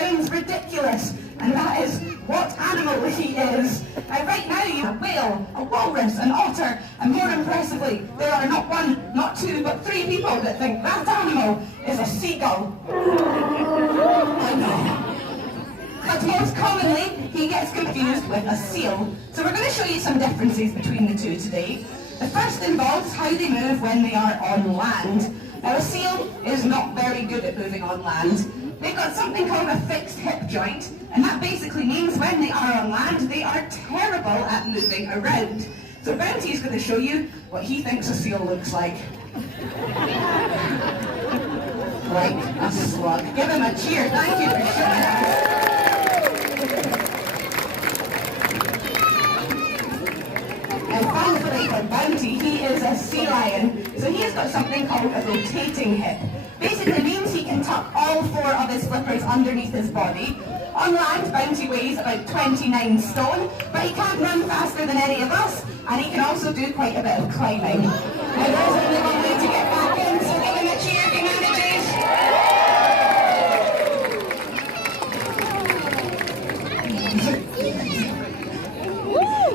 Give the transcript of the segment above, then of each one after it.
sounds ridiculous, and that is what animal he is. Now right now you have a whale, a walrus, an otter, and more impressively, there are not one, not two, but three people that think that animal is a seagull. I know. But most commonly, he gets confused with a seal. So we're going to show you some differences between the two today. The first involves how they move when they are on land. Now a seal is not very good at moving on land. They've got something called a fixed hip joint, and that basically means when they are on land, they are terrible at moving around. So Bounty is going to show you what he thinks a seal looks like. Like a slug. Give him a cheer. Thank you for showing us. And thankfully for Bounty, he is a sea lion, so he has got something called a rotating hip. Basically means he can tuck all four of his flippers underneath his body. On land, Bounty weighs about 29 stone, but he can't run faster than any of us, and he can also do quite a bit of climbing. Now there's only one way to get back in, so give him a cheer if he manages.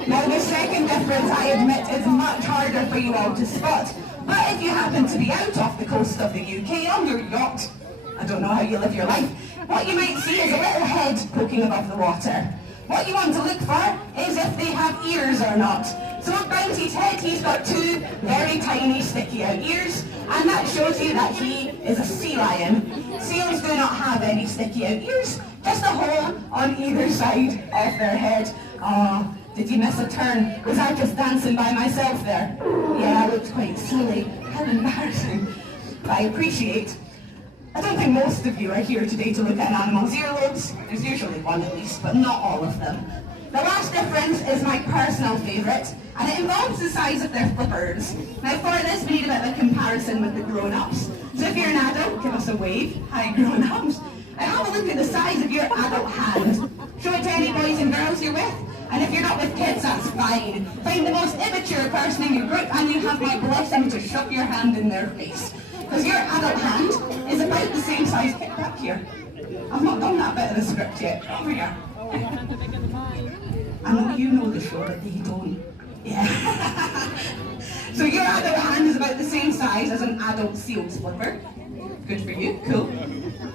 Now the second difference, I admit, is much harder for you all to spot. But if you happen to be out off the coast of the UK on your yacht, I don't know how you live your life, what you might see is a little head poking above the water. What you want to look for is if they have ears or not. So on Bounty's head, he's got two very tiny sticky out ears, and that shows you that he is a sea lion. Seals do not have any sticky out ears, just a hole on either side of their head. Oh, did you miss a turn? Was I just dancing by myself there? Yeah, I looked quite silly. How embarrassing. But I appreciate. I don't think most of you are here today to look at an animal's earlobes. There's usually one at least, but not all of them. The last difference is my personal favourite, and it involves the size of their flippers. Now for this, we need a bit of a comparison with the grown-ups. So if you're an adult, give us a wave. Hi, grown-ups. Now have a look at the size of your adult hand. Show it to any boys and girls you're with. And if you're not with kids, that's fine. Find the most immature person in your group and you have my blessing to shove your hand in their face. Because your adult hand is about the same size. Get back here. I've not done that bit of the script yet. Over here. I know you know the show, but they don't. Yeah. So your adult hand is about the same size as an adult seal's flipper. Good for you. Cool.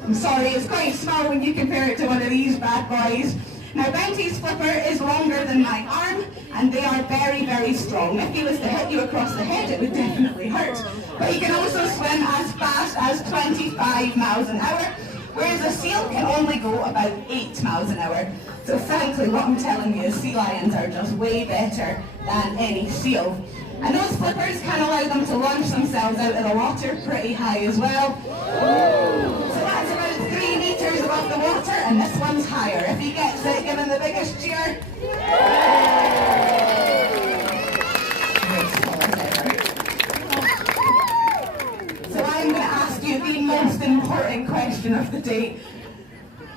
I'm sorry, it's quite small when you compare it to one of these bad boys. Now Bounty's flipper is longer than my arm, and they are very, very strong. If he was to hit you across the head, it would definitely hurt. But he can also swim as fast as 25 miles an hour, whereas a seal can only go about 8 miles an hour. So frankly, what I'm telling you is sea lions are just way better than any seal. And those flippers can allow them to launch themselves out of the water pretty high as well. So that's about 3 meters above the water, and this one's higher. If he gets it, give him the biggest cheer. So I'm going to ask you the most important question of the day.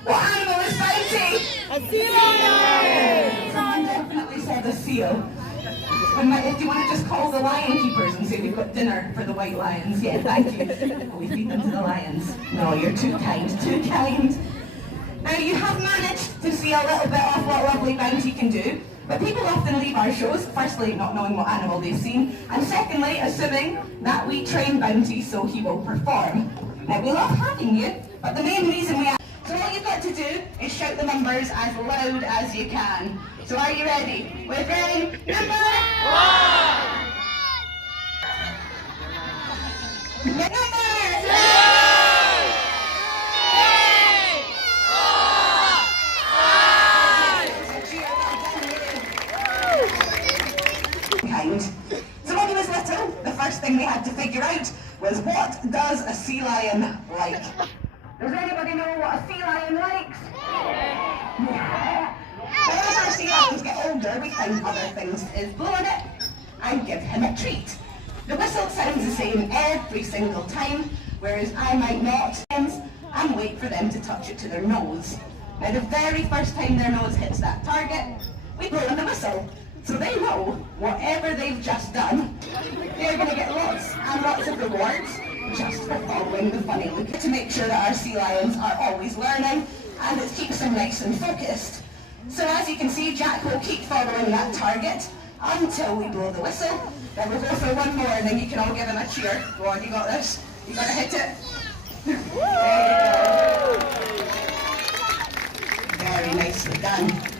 What animal is Bounty? A sea lion! Someone definitely said a seal. If you want to just call the lion keepers and say we've got dinner for the white lions. Yeah, thank you. We feed them to the lions. No, you're too kind, too kind. Now you have managed to see a little bit of what lovely Bounty can do, but people often leave our shows, firstly not knowing what animal they've seen, and secondly assuming that we train Bounty so he will perform. Now we love having you, but the main reason we so all you've got to do is shout the numbers as loud as you can. So are you ready? We're going number 1! Number 2! 3! 4! 5! Kind. So when he was little, the first thing we had to figure out was what does a sea lion like? Does anybody know what a sea lion likes? Yeah. As our sea lions get older, we find other things is blowing it and give him a treat. The whistle sounds the same every single time, whereas I might not and wait for them to touch it to their nose. Now the very first time their nose hits that target, we blow in the whistle. So they know whatever they've just done, they're going to get lots and lots of rewards just for following the funny look, to make sure that our sea lions are always learning and it keeps him nice and focused. So as you can see, Jack will keep following that target until we blow the whistle. Then we'll go for one more and then you can all give him a cheer. Go on, you got this. You gotta hit it. There you go. Very nicely done.